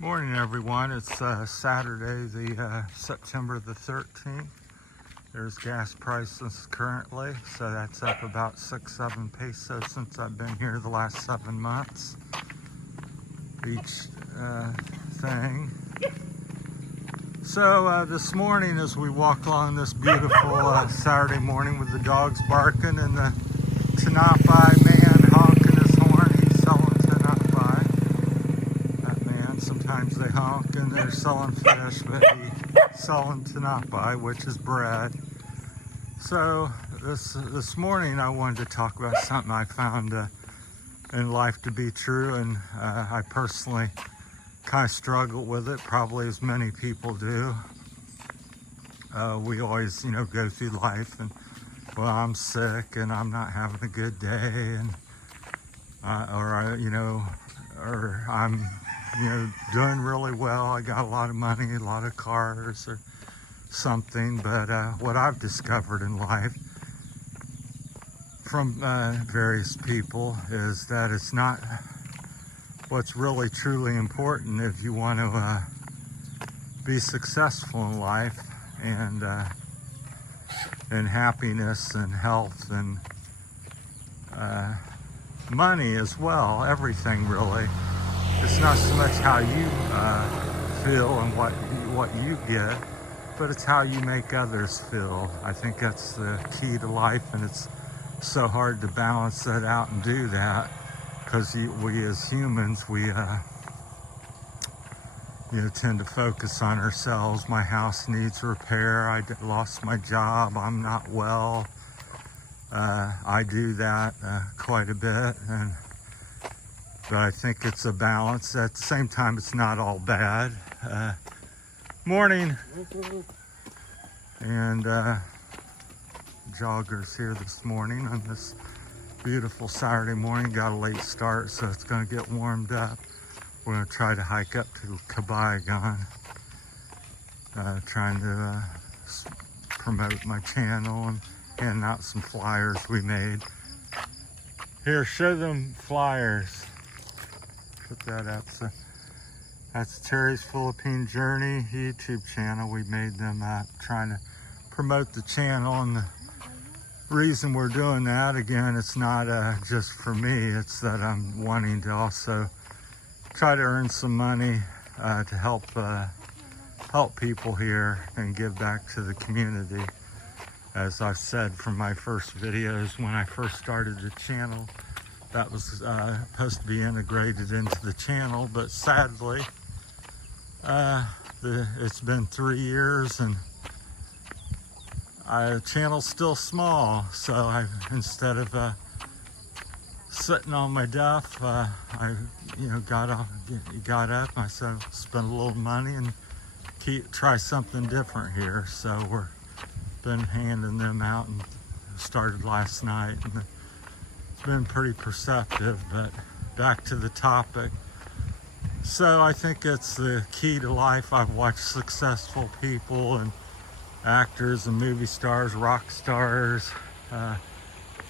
Morning, everyone. It's Saturday, September the 13th. There's gas prices currently, so that's up about 6-7 pesos since I've been here the last 7 months. Each thing. So this morning, as we walk along this beautiful Saturday morning with the dogs barking and the Tinapay man honking his horn, he's selling Tinapay. That man, sometimes they honk and they're selling fish, but he's selling Tinapay, which is bread. So this morning I wanted to talk about something I found in life to be true, and I personally kind of struggle with it, probably as many people do. We always, go through life and, well, I'm sick and I'm not having a good day, and or I'm, doing really well. I got a lot of money, a lot of cars, or something. But what I've discovered in life from various people is that it's not what's really truly important if you want to be successful in life and happiness and health and money as well, everything really. It's not so much how you feel and what you get, but it's how you make others feel. I think that's the key to life, and it's so hard to balance that out and do that, because we as humans, we tend to focus on ourselves. My house needs repair. I lost my job. I'm not well. I do that quite a bit, but I think it's a balance. At the same time, it's not all bad. Morning. And joggers here this morning on this beautiful Saturday morning. Got a late start, so it's going to get warmed up. We're going to try to hike up to Palawan, trying to promote my channel and handing out some flyers we made. Here, show them flyers. Put that up. So that's Terry's Philippine Journey YouTube channel. We made them trying to promote the channel, and the reason we're doing that, again, it's not just for me. It's that I'm wanting to also try to earn some money to help people here and give back to the community. As I've said from my first videos when I first started the channel, that was supposed to be integrated into the channel, but sadly it's been 3 years and the channel's still small. So instead of sitting on my duff, I got up. I said, spend a little money and try something different here. So we're been handing them out, and started last night, and it's been pretty perceptive. But back to the topic. So I think it's the key to life. I've watched successful people and actors and movie stars, rock stars,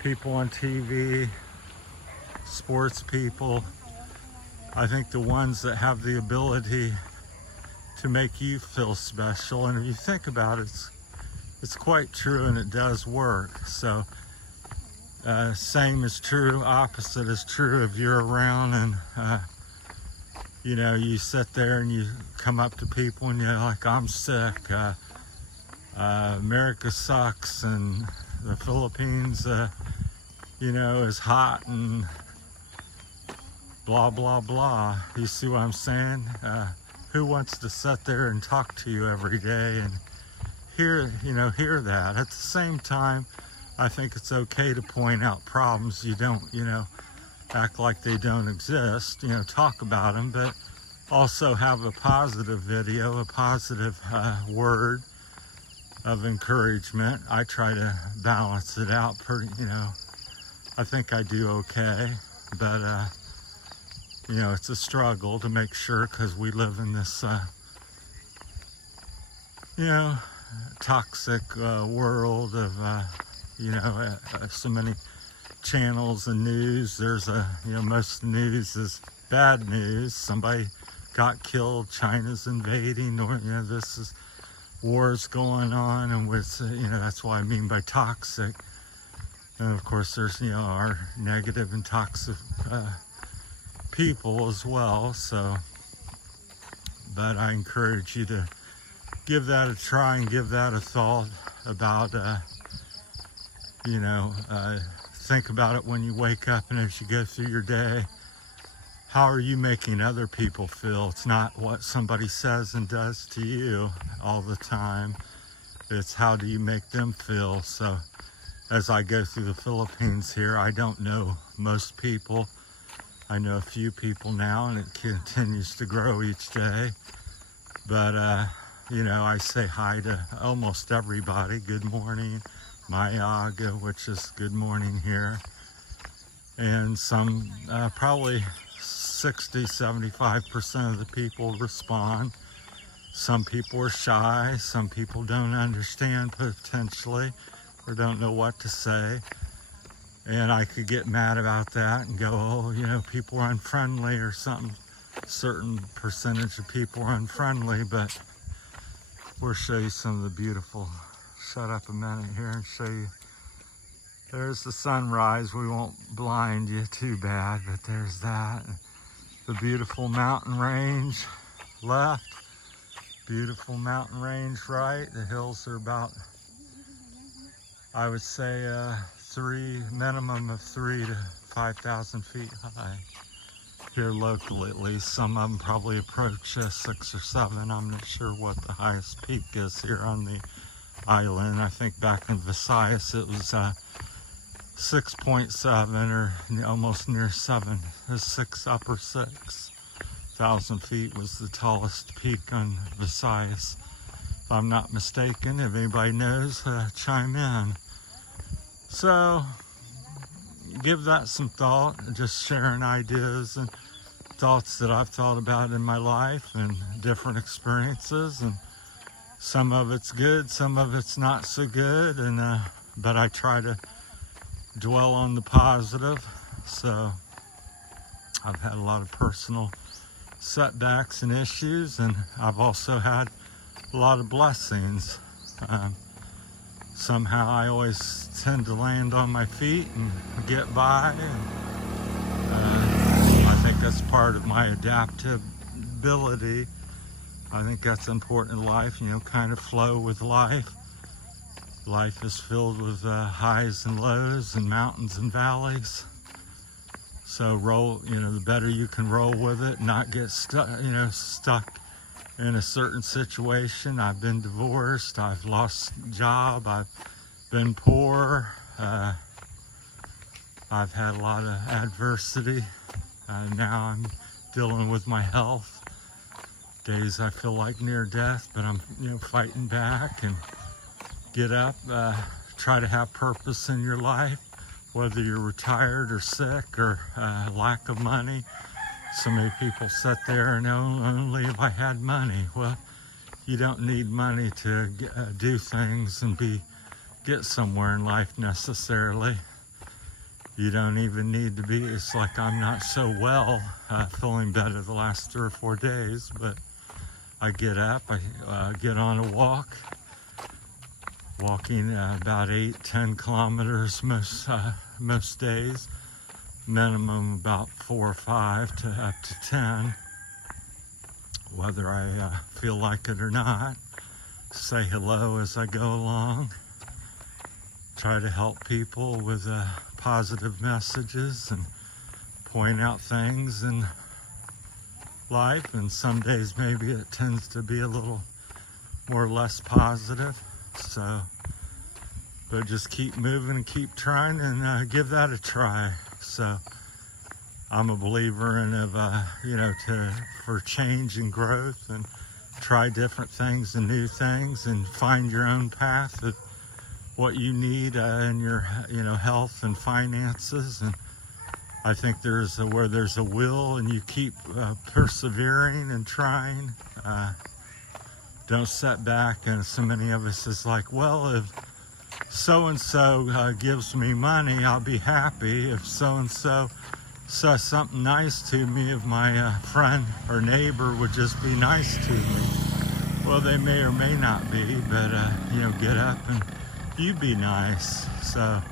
people on TV, sports people. I think the ones that have the ability to make you feel special, and if you think about it, it's quite true, and it does work. So same is true, opposite is true. If you're around and you sit there and you come up to people and you're like, I'm sick, America sucks, and the Philippines is hot, and blah blah blah. You see what I'm saying? Who wants to sit there and talk to you every day and hear that? At the same time, I think it's okay to point out problems. You don't act like they don't exist. Talk about them, but also have a positive video, a positive word of encouragement. I try to balance it out pretty, I think I do okay, but it's a struggle to make sure, because we live in this toxic world of so many channels and news. There's most of the news is bad news. Somebody got killed, China's invading, or this is wars going on, and with that's what I mean by toxic. And of course there's our negative and toxic people as well. So, but I encourage you to give that a try and give that a thought about think about it when you wake up and as you go through your day. How are you making other people feel? It's not what somebody says and does to you all the time. It's how do you make them feel. So as I go through the Philippines here, I don't know most people. I know a few people now, and it continues to grow each day. But, I say hi to almost everybody. Good morning, Mayaga, which is good morning here. And some, probably 60-75% of the people respond. Some people are shy, some people don't understand potentially or don't know what to say, and I could get mad about that and go, oh, people are unfriendly or something. Certain percentage of people are unfriendly, but we'll show you some of the beautiful, shut up a minute here and show you. There's the sunrise. We won't blind you too bad, but there's that. The beautiful mountain range left, beautiful mountain range right. The hills are about, I would say, minimum of 3,000 to 5,000 feet high. Here locally at least. Some of them probably approach 6 or 7. I'm not sure what the highest peak is here on the island. I think back in Visayas it was 6.7 or almost near 7. Upper 6,000 feet was the tallest peak on Visayas, if I'm not mistaken. If anybody knows, chime in. So give that some thought, just sharing ideas and thoughts that I've thought about in my life and different experiences, and some of it's good, some of it's not so good, and but I try to dwell on the positive. So I've had a lot of personal setbacks and issues, and I've also had a lot of blessings. Somehow I always tend to land on my feet and get by, and I think that's part of my adaptability. I think that's important in life, kind of flow with life. Life is filled with highs and lows and mountains and valleys. So roll, the better you can roll with it, not get stuck in a certain situation. I've been divorced, I've lost a job, I've been poor, I've had a lot of adversity. Now I'm dealing with my health. Days I feel like near death, but I'm fighting back and get up, try to have purpose in your life, whether you're retired or sick or lack of money. So many people sit there and only if I had money. Well, you don't need money to do things and get somewhere in life necessarily. You don't even need to be, it's like I'm not so well, feeling better the last 3 or 4 days, but I get up, I get on a walk, walking about 8-10 kilometers most days, minimum about 4 or 5 to up to 10, whether I feel like it or not. Say hello as I go along, try to help people with positive messages and point out things in life, and some days maybe it tends to be a little more or less positive. So, but just keep moving and keep trying and give that a try. So I'm a believer in for change and growth, and try different things and new things and find your own path of what you need in your health and finances. And I think where there's a will and you keep persevering and trying, don't set back. And so many of us is like, well, if so-and-so gives me money, I'll be happy. If so-and-so says something nice to me, if my friend or neighbor would just be nice to me. Well, they may or may not be, but you know, get up and you be nice. So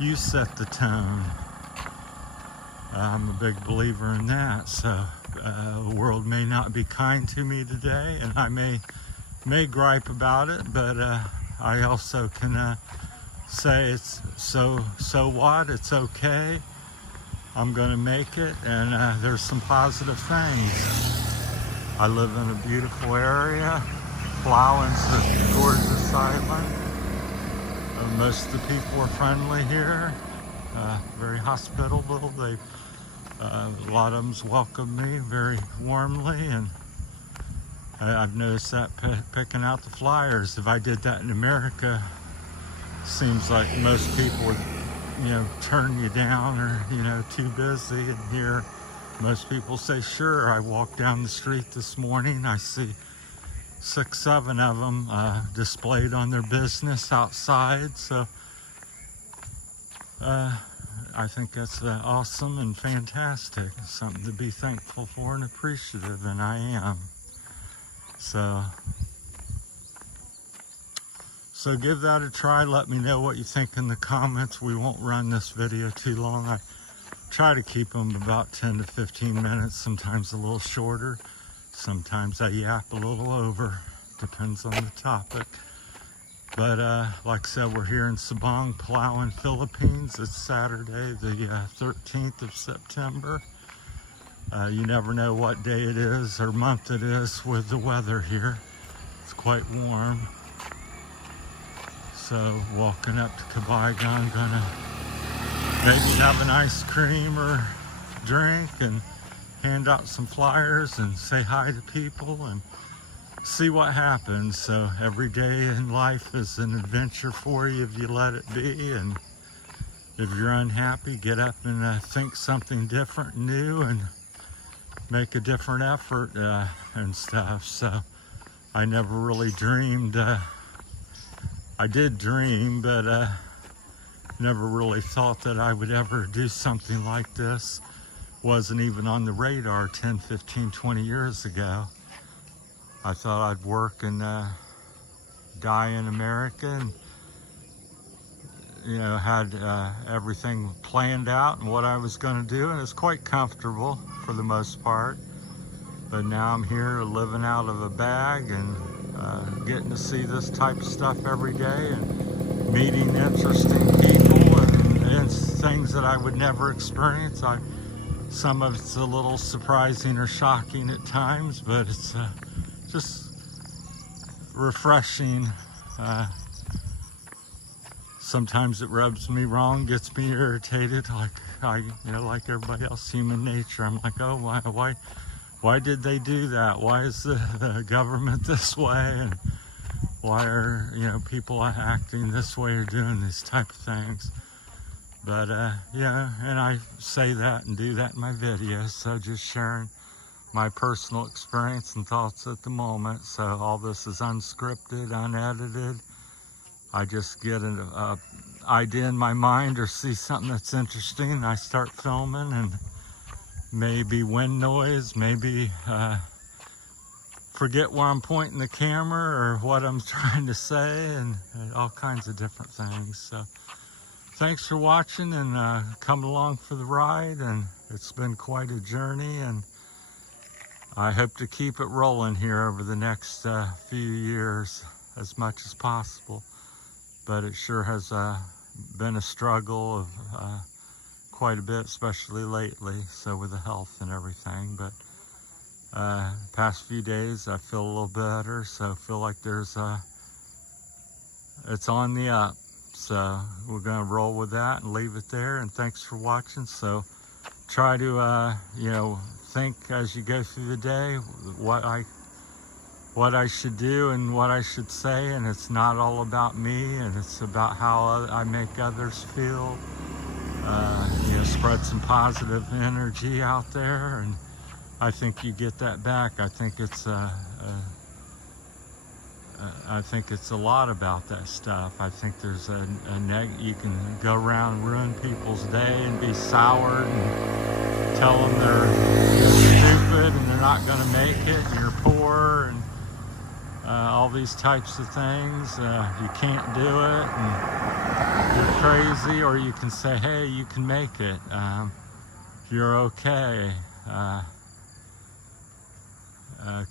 you set the tone. I'm a big believer in that. So the world may not be kind to me today, and I may gripe about it, but I also can say it's so what, it's okay. I'm gonna make it, and there's some positive things. I live in a beautiful area. Palawan's a gorgeous island. Most of the people are friendly here, very hospitable. A lot of them's welcomed me very warmly, and I've noticed that picking out the flyers. If I did that in America, seems like most people would, you know, turn you down, or, you know, too busy. And here, most people say, sure. I walked down the street this morning, I see 6, 7 of them displayed on their business outside. So I think that's awesome and fantastic. Something to be thankful for and appreciative, and I am. So give that a try. Let me know what you think in the comments. We won't run this video too long. I try to keep them about 10 to 15 minutes, sometimes a little shorter. Sometimes I yap a little over. Depends on the topic. But like I said, we're here in Sabang, Palawan, Philippines. It's Saturday, the 13th of September. You never know what day it is or month it is with the weather here. It's quite warm. So walking up to Kabagan, gonna maybe have an ice cream or drink and hand out some flyers and say hi to people and see what happens. So every day in life is an adventure for you if you let it be. And if you're unhappy, get up and think something different, new, and make a different effort and stuff. So I never really dreamed. I did dream, but never really thought that I would ever do something like this. Wasn't even on the radar 10, 15, 20 years ago. I thought I'd work and die in America, and, you know, had everything planned out and what I was going to do, and it's quite comfortable for the most part. But now I'm here living out of a bag and getting to see this type of stuff every day and meeting interesting people and things that I would never experience. Some of it's a little surprising or shocking at times, but it's just refreshing. Sometimes it rubs me wrong, gets me irritated, like everybody else, human nature. I'm like, oh, why did they do that? Why is the government this way? And why are, you know, people acting this way or doing these type of things? But yeah, and I say that and do that in my videos, so just sharing my personal experience and thoughts at the moment. So all this is unscripted, unedited. I just get an idea in my mind or see something that's interesting, and I start filming, and maybe wind noise, maybe forget where I'm pointing the camera or what I'm trying to say, and all kinds of different things. So thanks for watching and coming along for the ride, and it's been quite a journey, and I hope to keep it rolling here over the next few years as much as possible. But it sure has been a struggle of quite a bit, especially lately, so with the health and everything. But past few days I feel a little better, so I feel like it's on the up. So we're gonna roll with that and leave it there, and thanks for watching. So try to you know, think as you go through the day what I should do and what I should say, and it's not all about me, and it's about how I make others feel. You know, spread some positive energy out there, and I think you get that back. I think it's I think it's a lot about that stuff. I think there's you can go around and ruin people's day and be soured and tell them they're stupid and they're not going to make it and you're poor and all these types of things. You can't do it and you're crazy, or you can say, hey, you can make it. You're okay.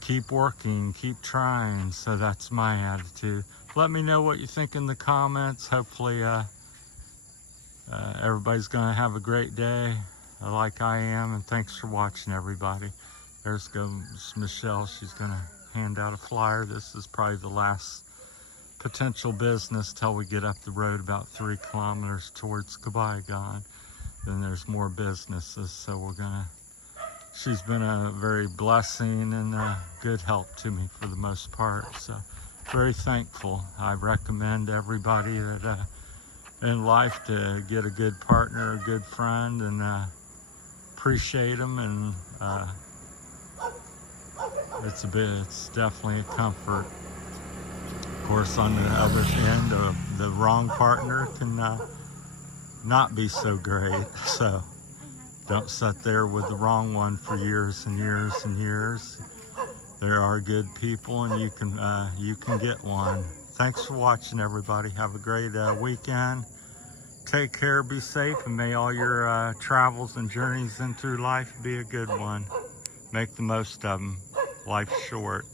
Keep working, keep trying. So that's my attitude. Let me know what you think in the comments. Hopefully everybody's gonna have a great day like I am, and thanks for watching, everybody. There's goes Michelle. She's gonna hand out a flyer. This is probably the last potential business till we get up the road about 3 kilometers towards Kabayagan. Then there's more businesses, so she's been a very blessing and a good help to me for the most part. So very thankful. I recommend everybody that in life to get a good partner, a good friend, and appreciate them. And it's definitely a comfort. Of course, on the other end, the wrong partner can not be so great. So don't sit there with the wrong one for years and years and years. There are good people, and you can get one. Thanks for watching, everybody. Have a great weekend. Take care, be safe, and may all your travels and journeys in through life be a good one. Make the most of them. Life's short.